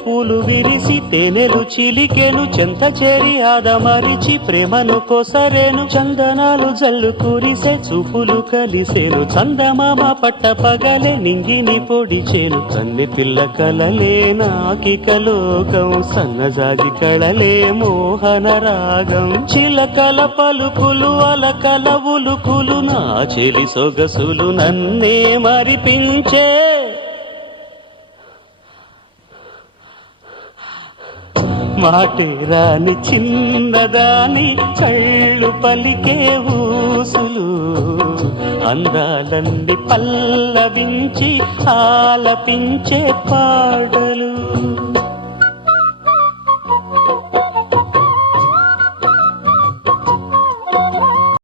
పూలు విరిసి తేనెలు చిలికెను చెంత చేరి ఆదమరిచి ప్రేమను కొసరేను చందనాలు జల్లు కురిసే చూపులు కలిసేను చందమామ పట్ట పగలే నింగిని పొడిచేను కన్నె పిల్ల కలలే నాకిక లోకం సన్నజాగి కళలే మోహన రాగం చిలకల పలుకులు అలకల ఉలుకులు నా చెలి సొగసులు నన్నే మరిపించే మాటు రాని చిన్నదాని కళ్ళు పలికే ఊసులు అందాలన్నీ పల్లవించి ఆలపించే పాటలు